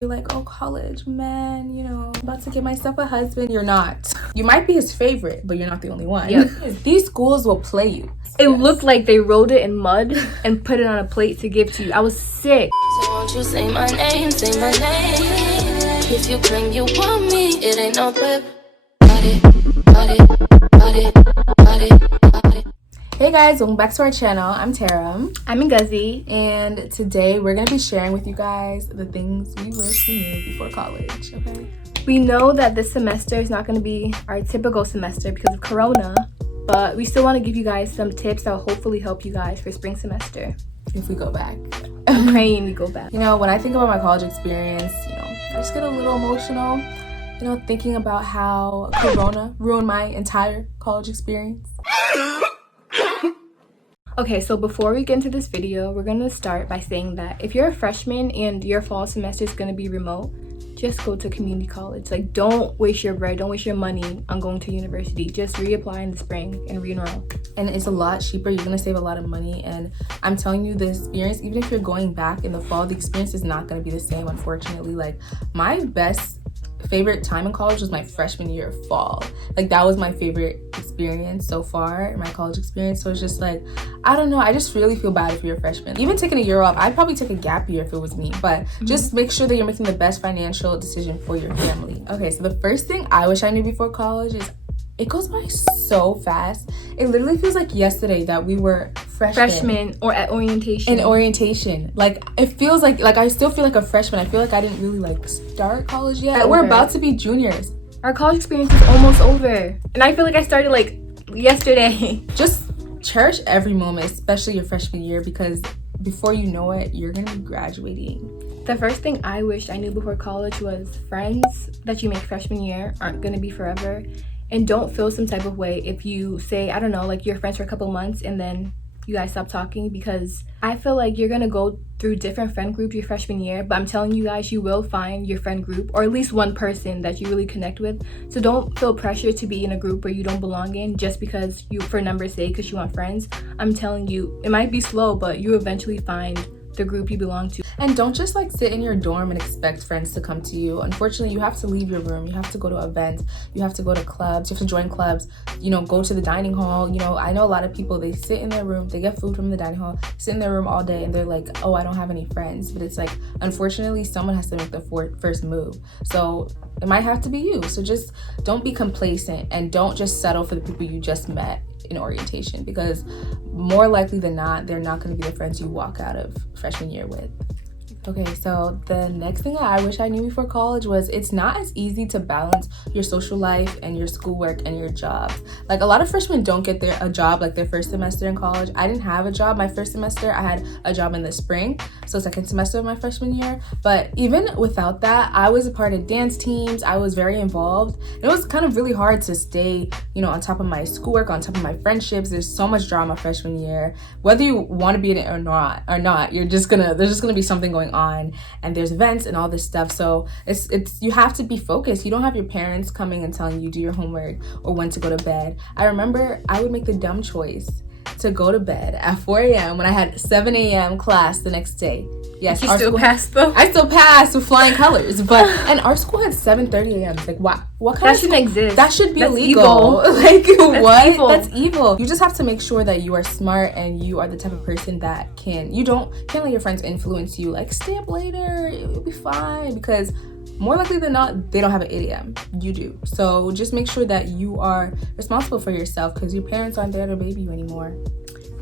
You're like, oh, college, man, you know, I'm about to get myself a husband. You're not. You might be his favorite, but you're not the only one. Yep. These schools will play you. It looked like they rolled it in mud and put it on a plate to give to you. I was sick. So won't you say my name, say my name. If you claim you want me, it ain't no web. Hey guys, welcome back to our channel. I'm Tarim. I'm Ngozi. And today we're going to be sharing with you guys the things we wish we knew before college, okay? We know that this semester is not going to be our typical semester because of Corona, but we still want to give you guys some tips that will hopefully help you guys for spring semester. If we go back. I'm praying we go back. You know, when I think about my college experience, you know, I just get a little emotional, you know, thinking about how Corona ruined my entire college experience. Okay, so before we get into this video, we're going to start by saying that if you're a freshman and your fall semester is going to be remote, just go to community college. Like, don't waste your bread, don't waste your money on going to university. Just reapply in the spring and re-enroll. And it's a lot cheaper. You're going to save a lot of money. And I'm telling you, the experience, even if you're going back in the fall, the experience is not going to be the same, unfortunately. Like, my favorite time in college was my freshman year of fall. Like, that was my favorite experience so far, my college experience. So it's just like, I don't know, I just really feel bad if you're a freshman. Even taking a year off, I'd probably take a gap year if it was me, but just make sure that you're making the best financial decision for your family. Okay, so the first thing I wish I knew before college is it goes by so fast. It literally feels like yesterday that we were freshmen or at orientation. In orientation. Like, it feels like I still feel like a freshman. I feel like I didn't really like start college yet. We're about to be juniors. Our college experience is almost over. And I feel like I started like yesterday. Just cherish every moment, especially your freshman year, because before you know it, you're gonna be graduating. The first thing I wished I knew before college was friends that you make freshman year aren't gonna be forever. And don't feel some type of way if you say, I don't know, like you're friends for a couple months and then you guys stop talking, because I feel like you're gonna go through different friend groups your freshman year, but I'm telling you guys, you will find your friend group or at least one person that you really connect with. So don't feel pressure to be in a group where you don't belong in just because you, for numbers' sake, because you want friends. I'm telling you, it might be slow, but you eventually find the group you belong to. And don't just like sit in your dorm and expect friends to come to you. Unfortunately, you have to leave your room. You have to go to events. You have to go to clubs. You have to join clubs. You know, go to the dining hall. You know, I know a lot of people, they sit in their room, they get food from the dining hall, sit in their room all day, and they're like, oh, I don't have any friends. But it's like, unfortunately, someone has to make the first move. So it might have to be you. So just don't be complacent and don't just settle for the people you just met in orientation, because more likely than not, they're not going to be the friends you walk out of freshman year with. Okay, so the next thing that I wish I knew before college was it's not as easy to balance your social life and your schoolwork and your job. Like, a lot of freshmen don't get a job like their first semester in college. I didn't have a job my first semester. I had a job in the spring, so second semester of my freshman year. But even without that, I was a part of dance teams. I was very involved. It was kind of really hard to stay, you know, on top of my schoolwork, on top of my friendships. There's so much drama freshman year. Whether you want to be in it or not, there's just gonna be something going on, and there's events and all this stuff. So it's you have to be focused. You don't have your parents coming and telling you do your homework or when to go to bed. I remember I would make the dumb choice to go to bed at 4 a.m. when I had 7 a.m. class the next day. Yes, you still passed though? I still passed with flying colors, and our school had 7:30 a.m. Like, what kind that shouldn't exist. That should be illegal. Like, that's what? Evil. That's evil. You just have to make sure that you are smart and you are the type of person that can't let your friends influence you. Like, stay up later, you'll be fine, because more likely than not, they don't have an 8 a.m. You do. So just make sure that you are responsible for yourself, because your parents aren't there to baby you anymore.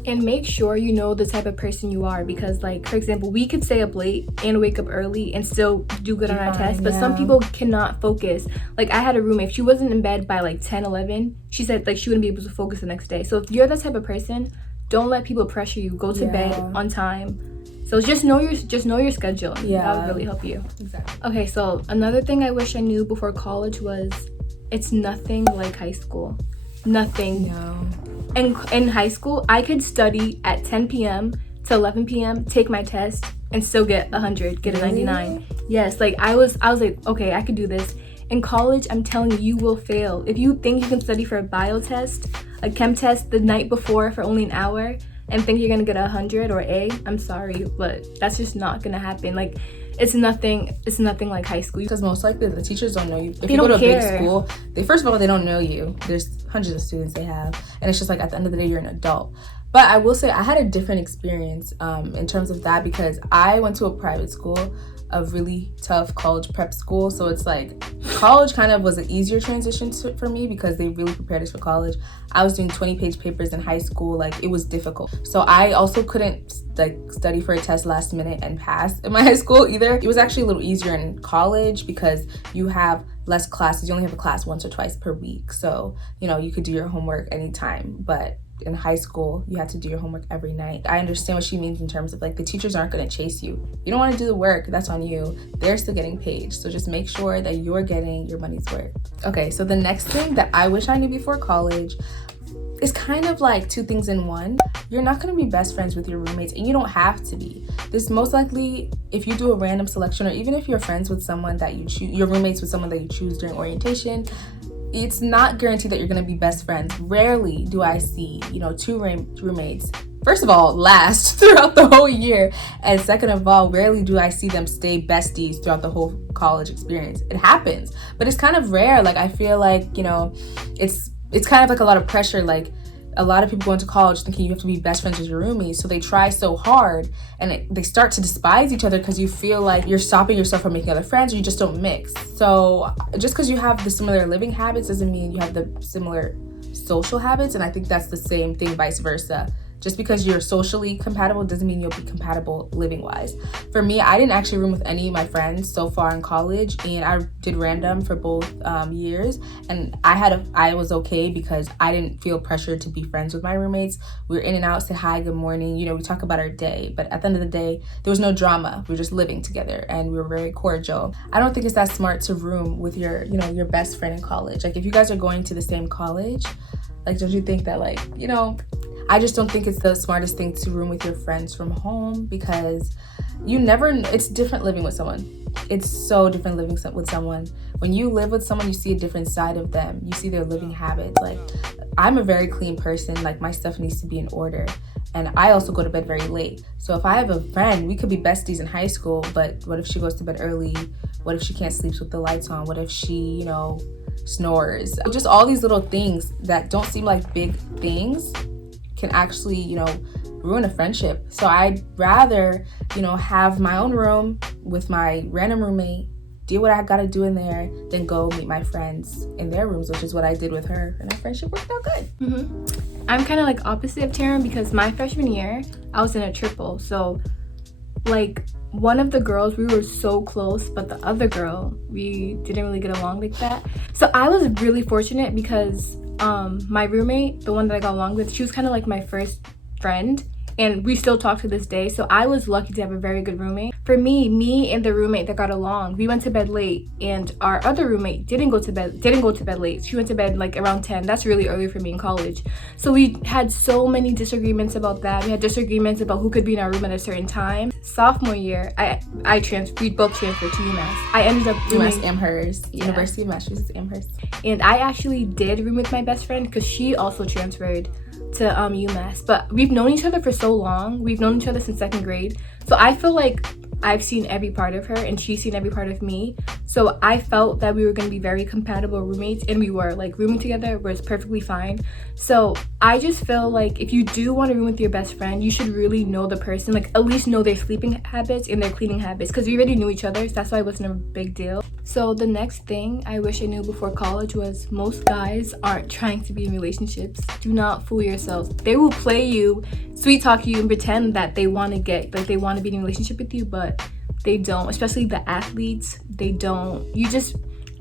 And make sure you know the type of person you are, because, like, for example, we could stay up late and wake up early and still do good on our tests, but some people cannot focus. Like, I had a roommate, if she wasn't in bed by like 10, 11, she said like she wouldn't be able to focus the next day. So if you're that type of person, don't let people pressure you. Go to bed on time. So just know your schedule. Yeah, that would really help you. Exactly. Okay, so another thing I wish I knew before college was it's nothing like high school. Nothing. No. And in high school, I could study at 10 p.m. to 11 p.m., take my test, and still get 100, get a 99. Yes, like I was like, okay, I could do this. In college, I'm telling you, you will fail. If you think you can study for a bio test, a chem test the night before for only an hour, and think you're gonna get 100 or A, I'm sorry, but that's just not gonna happen. Like, it's nothing like high school. Because most likely the teachers don't know you. If They you go don't to a big care. school, first of all, they don't know you. There's hundreds of students they have. And it's just like, at the end of the day, you're an adult. But I will say I had a different experience in terms of that, because I went to a private school, a really tough college prep school. So it's like college kind of was an easier transition for me, because they really prepared us for college. I was doing 20-page papers in high school. Like, it was difficult. So I also couldn't like study for a test last minute and pass in my high school either. It was actually a little easier in college because you have less classes. You only have a class once or twice per week. So, you know, you could do your homework anytime. But in high school, you had to do your homework every night. I understand what she means in terms of like, the teachers aren't going to chase you. You don't want to do the work, that's on you. They're still getting paid. So just make sure that you're getting your money's worth. Okay, so the next thing that I wish I knew before college is kind of like two things in one. You're not going to be best friends with your roommates, and you don't have to be. This most likely, if you do a random selection, or even if you're friends with someone that you choose, your roommates with someone that you choose during orientation, it's not guaranteed that you're going to be best friends. Rarely do I see, you know, two roommates, first of all, last throughout the whole year. And second of all, rarely do I see them stay besties throughout the whole college experience. It happens, but it's kind of rare. Like, I feel like, you know, it's kind of like a lot of pressure. Like, a lot of people go into college thinking you have to be best friends with your roomies, so they try so hard, and they start to despise each other because you feel like you're stopping yourself from making other friends, or you just don't mix. So just because you have the similar living habits doesn't mean you have the similar social habits, and I think that's the same thing vice versa. Just because you're socially compatible doesn't mean you'll be compatible living wise. For me, I didn't actually room with any of my friends so far in college, and I did random for both years, and I was okay because I didn't feel pressured to be friends with my roommates. We were in and out, say hi, good morning, you know, we talk about our day, but at the end of the day, there was no drama. We were just living together, and we were very cordial. I don't think it's that smart to room with your, you know, your best friend in college. Like, if you guys are going to the same college, like, don't you think that, like, you know, I just don't think it's the smartest thing to room with your friends from home, because it's different living with someone. It's so different living with someone. When you live with someone, you see a different side of them. You see their living habits. Like, I'm a very clean person. Like, my stuff needs to be in order. And I also go to bed very late. So if I have a friend, we could be besties in high school, but what if she goes to bed early? What if she can't sleep with the lights on? What if she, you know, snores? Just all these little things that don't seem like big things can actually, you know, ruin a friendship. So I'd rather, you know, have my own room with my random roommate, do what I gotta do in there, then go meet my friends in their rooms, which is what I did with her, and our friendship worked out good. I'm kind of like opposite of Tarim, because my freshman year, I was in a triple. So like, one of the girls, we were so close, but the other girl, we didn't really get along like that. So I was really fortunate because my roommate, the one that I got along with, she was kind of like my first friend, and we still talk to this day. So I was lucky to have a very good roommate. For me and the roommate that got along, we went to bed late, and our other roommate didn't go to bed late. She went to bed like around 10. That's really early for me in college. So we had so many disagreements about that. We had disagreements about who could be in our room at a certain time. Sophomore year, we both transferred to UMass. I ended up UMass Amherst, yeah. University of Massachusetts Amherst. And I actually did room with my best friend because she also transferred to UMass. But we've known each other for so long. We've known each other since second grade. So I feel like I've seen every part of her, and she's seen every part of me. So I felt that we were going to be very compatible roommates, and we were. Like, rooming together was perfectly fine. So I just feel like if you do want to room with your best friend, you should really know the person, like at least know their sleeping habits and their cleaning habits, because we already knew each other, so that's why it wasn't a big deal. So the next thing I wish I knew before college was most guys aren't trying to be in relationships. Do not fool yourselves. They will play you, sweet talk you, and pretend that they want to be in a relationship with you, but they don't. Especially the athletes, they don't.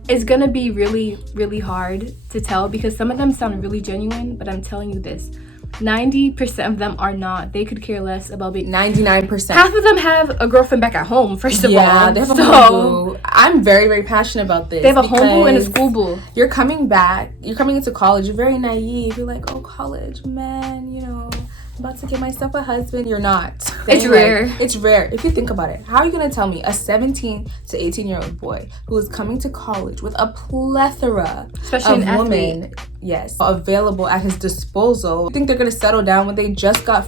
It's gonna be really, really hard to tell, because some of them sound really genuine, but I'm telling you this, 90% of them are not. They could care less about being 99%. Half of them have a girlfriend back at home, first of all. Yeah, they have a homeboo. I'm very, very passionate about this. They have a homeboo and a schoolboo. You're coming into college, you're very naive. You're like, oh, college, man, you know, I'm about to get myself a husband. You're not. It's rare. It's rare. If you think about it, how are you going to tell me a 17 to 18-year-old boy who is coming to college with a plethora especially of women, yes, available at his disposal. You think they're gonna settle down when they just got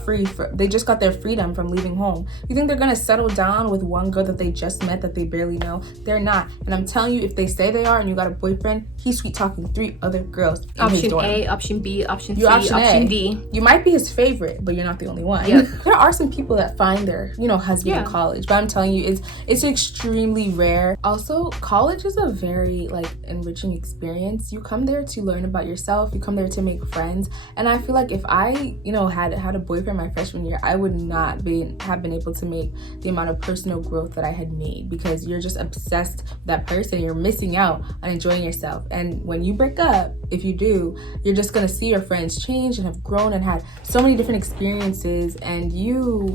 they just got their freedom from leaving home? You think they're gonna settle down with one girl that they just met that they barely know? They're not. And I'm telling you, if they say they are and you got a boyfriend, he's sweet talking 3 other girls in option his dorm. A, option B, option C, You're option D. You might be his favorite, but you're not the only one. Yep. There are some people that find their, husband in college, but I'm telling you, it's extremely rare. Also, college is a very enriching experience. You come there to learn about yourself. You come there to make friends. And I feel like if I, had a boyfriend my freshman year, I would not have been able to make the amount of personal growth that I had made, because you're just obsessed with that person. You're missing out on enjoying yourself. And when you break up, if you do, you're just gonna see your friends change and have grown and had so many different experiences, and you're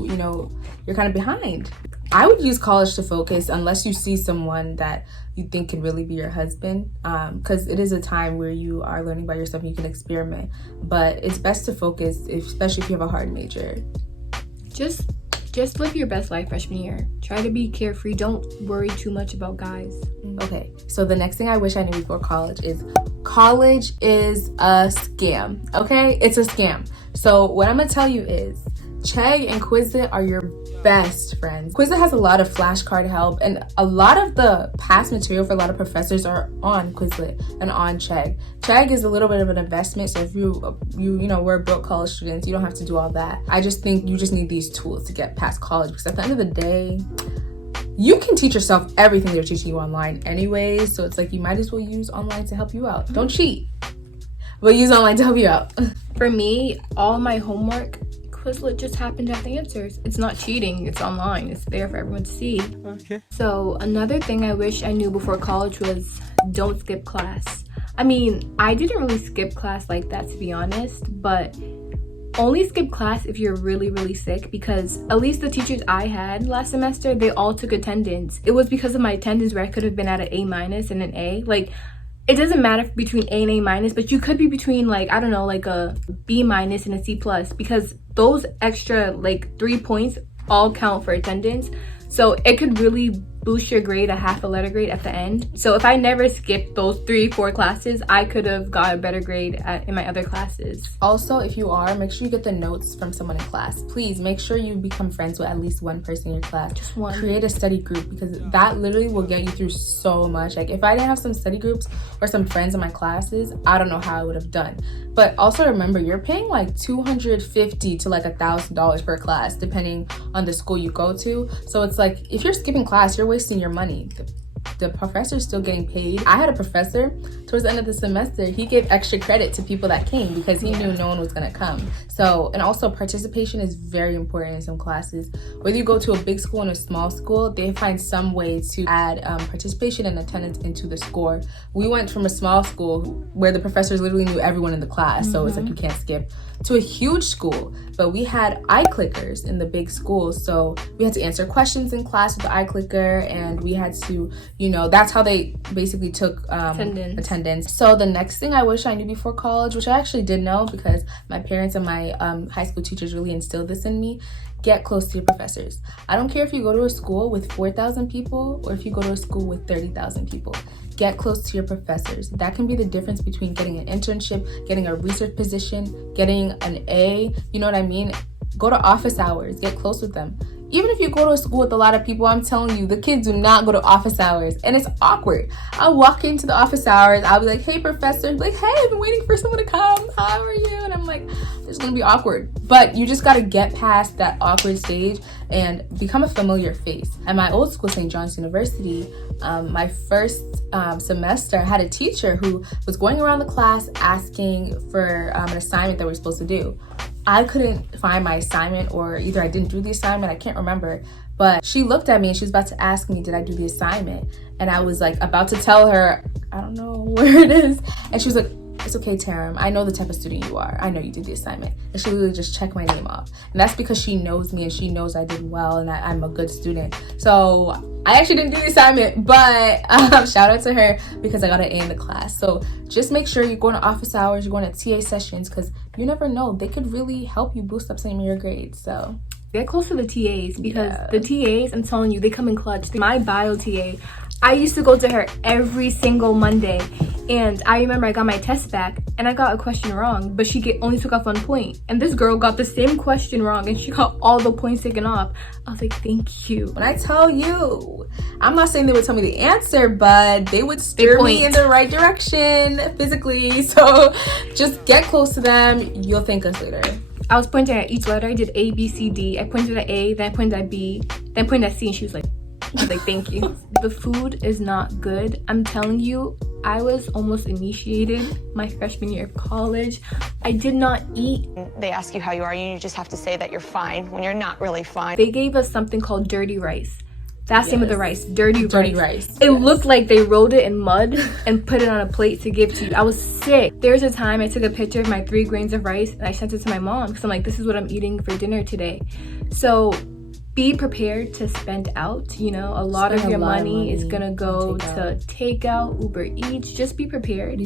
kind of behind. I would use college to focus unless you see someone that you think could really be your husband, because it is a time where you are learning about yourself and you can experiment. But it's best to focus, especially if you have a hard major. Just live your best life freshman year. Try to be carefree. Don't worry too much about guys. Okay, so the next thing I wish I knew before college is a scam, okay? It's a scam. So what I'm gonna tell you is Chegg and Quizlet are your best friends. Quizlet has a lot of flashcard help, and a lot of the past material for a lot of professors are on Quizlet and on Chegg. Chegg is a little bit of an investment, so if we're broke college students, you don't have to do all that. I just think you just need these tools to get past college, because at the end of the day, you can teach yourself everything they're teaching you online anyway, so it's you might as well use online to help you out. Don't cheat, but use online to help you out. For me, all my homework, Quizlet just happened to have the answers. It's not cheating, it's online, it's there for everyone to see. Okay. So another thing I wish I knew before college was don't skip class. I mean, I didn't really skip class like that, to be honest, but only skip class if you're really, really sick, because at least the teachers I had last semester, they all took attendance. It was because of my attendance where I could have been at an A- and an A. It doesn't matter between A and A-, but you could be between a B- and a C+, because those extra 3 points all count for attendance. So it could really boost your grade a half a letter grade at the end. So if I never skipped those 3-4 classes, I could have got a better grade in my other classes. Also, if you are, make sure you get the notes from someone in class. Please make sure you become friends with at least one person in your class. Just one. Create a study group, because that literally will get you through so much. If I didn't have some study groups or some friends in my classes, I don't know how I would have done. But also remember, you're paying $250 to $1,000 per class, depending on the school you go to. So it's if you're skipping class, you're wasting your money. The professor's still getting paid. I had a professor towards the end of the semester, he gave extra credit to people that came because he knew no one was gonna come. So, and also participation is very important in some classes. Whether you go to a big school and a small school, they find some way to add participation and attendance into the score. We went from a small school where the professors literally knew everyone in the class, so it's you can't skip, to a huge school, but we had iClickers in the big school, so we had to answer questions in class with the iClicker, and we had to, that's how they basically took attendance. So the next thing I wish I knew before college, which I actually did know because my parents and my high school teachers really instilled this in me: get close to your professors. I don't care if you go to a school with 4,000 people or if you go to a school with 30,000 people. Get close to your professors. That can be the difference between getting an internship, getting a research position, getting an A. You know what I mean? Go to office hours. Get close with them. Even if you go to a school with a lot of people, I'm telling you, the kids do not go to office hours, and it's awkward. I'll walk into the office hours, I'll be like, hey, professor, hey, I've been waiting for someone to come, how are you? And I'm like, it's gonna be awkward. But you just gotta get past that awkward stage and become a familiar face. At my old school, St. John's University, my first semester, I had a teacher who was going around the class asking for an assignment that we were supposed to do. I couldn't find my assignment, or either I didn't do the assignment, I can't remember, but she looked at me and she was about to ask me, did I do the assignment? And I was about to tell her, I don't know where it is. And she was like, it's okay, Tarim, I know the type of student you are. I know you did the assignment. And she literally just checked my name off. And that's because she knows me and she knows I did well and I'm a good student. So I actually didn't do the assignment, but shout out to her because I got an A in the class. So just make sure you're going to office hours, you're going to TA sessions, because you never know, they could really help you boost up some of your grades. So get close to the TAs, because the TAs, I'm telling you, they come in clutch. My bio TA, I used to go to her every single Monday, And I remember I got my test back and I got a question wrong, but she only took off 1 point. And this girl got the same question wrong and she got all the points taken off. I was like, thank you. When I tell you, I'm not saying they would tell me the answer, but they would steer me in the right direction physically. So just get close to them. You'll thank us later. I was pointing at each letter. I did A, B, C, D. I pointed at A, then I pointed at B, then pointed at C, and she was like, thank you. The food is not good. I'm telling you, I was almost initiated my freshman year of college. I did not eat. They ask you how you are, and you just have to say that you're fine when you're not really fine. They gave us something called dirty rice. That's the name of the rice, dirty rice. It Yes. looked like they rolled it in mud and put it on a plate to give to you. I was sick. There's a time I took a picture of my 3 grains of rice and I sent it to my mom because I'm like, this is what I'm eating for dinner today. So be prepared to spend out. You know, a lot of your money is gonna go to takeout, Uber Eats. Just be prepared.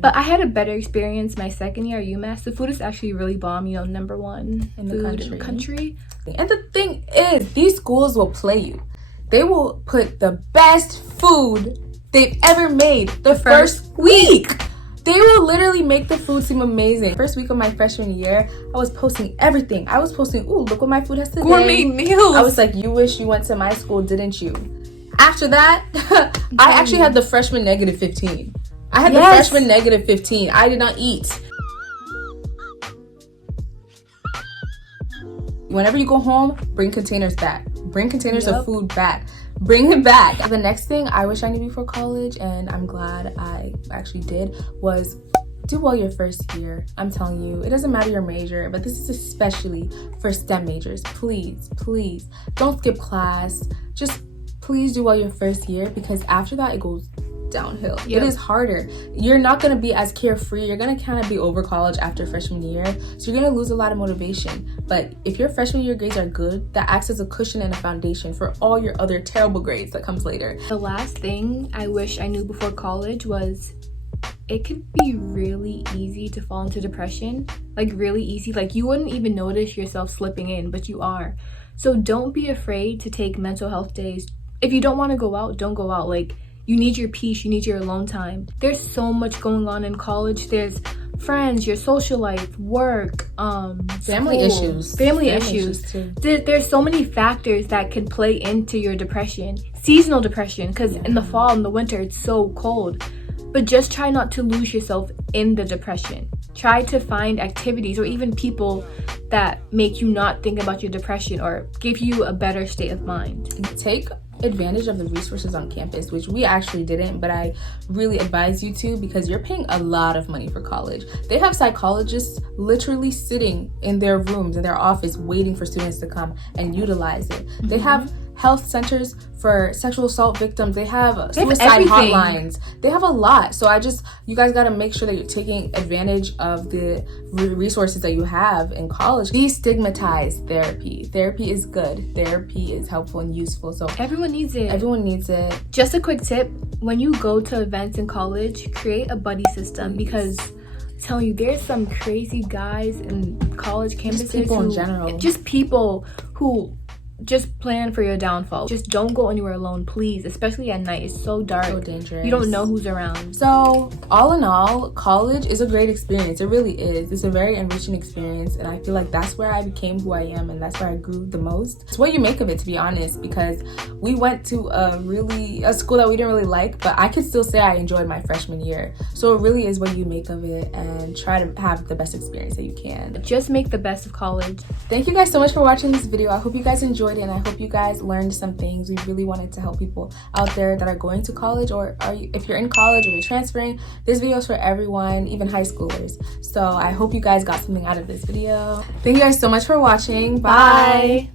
But I had a better experience my second year at UMass. The food is actually really bomb. You know, #1 in the country. And the thing is, these schools will play you. They will put the best food they've ever made the first week. They will literally make the food seem amazing. First week of my freshman year, I was posting everything. I was posting, ooh, look what my food has today. Gourmet meals. I was like, you wish you went to my school, didn't you? After that, I actually had the freshman -15. I had the freshman -15. I did not eat. Whenever you go home, bring containers back. Bring containers of food back. Bring it back. The next thing I wish I knew before college, and I'm glad I actually did, was do well your first year. I'm telling you, it doesn't matter your major, but this is especially for STEM majors. Please, please, don't skip class. Just please do well your first year, because after that, it goes downhill. It is harder. You're not going to be as carefree. You're going to kind of be over college after freshman year, so you're going to lose a lot of motivation. But if your freshman year grades are good, that acts as a cushion and a foundation for all your other terrible grades that comes later. The last thing I wish I knew before college was it could be really easy to fall into depression. Like really easy. Like you wouldn't even notice yourself slipping in, but you are. So don't be afraid to take mental health days. If you don't want to go out, don't go out. Like, you need your peace, you need your alone time. There's so much going on in college. There's friends, your social life, work, family issues. Family issues too. There's so many factors that can play into your depression. Seasonal depression, because in the fall and the winter, it's so cold. But just try not to lose yourself in the depression. Try to find activities or even people that make you not think about your depression or give you a better state of mind. Take advantage of the resources on campus, which we actually didn't, but I really advise you to, because you're paying a lot of money for college. They have psychologists literally sitting in their rooms, in their office, waiting for students to come and utilize it. They have health centers for sexual assault victims. They have suicide hotlines. They have a lot. So you guys got to make sure that you're taking advantage of the resources that you have in college. Destigmatize therapy. Therapy is good. Therapy is helpful and useful. So everyone needs it. Everyone needs it. Just a quick tip, when you go to events in college, create a buddy system, because I'm telling you, there's some crazy guys in college campuses. Just people in general. Just people who just plan for your downfall. Just don't go anywhere alone, please, especially at night. It's so dark. So dangerous. You don't know who's around. So all in all, college is a great experience. It really is. It's a very enriching experience, and I feel like that's where I became who I am, and that's where I grew the most. It's what you make of it, to be honest, because we went to a school that we didn't really like, but I could still say I enjoyed my freshman year. So it really is what you make of it, and try to have the best experience that you can. Just make the best of college. Thank you guys so much for watching this video. I hope you guys enjoyed it, and I hope you guys learned some things. We really wanted to help people out there that are going to college, or if you're in college or you're transferring. This video is for everyone, even high schoolers. So I hope you guys got something out of this video. Thank you guys so much for watching. Bye.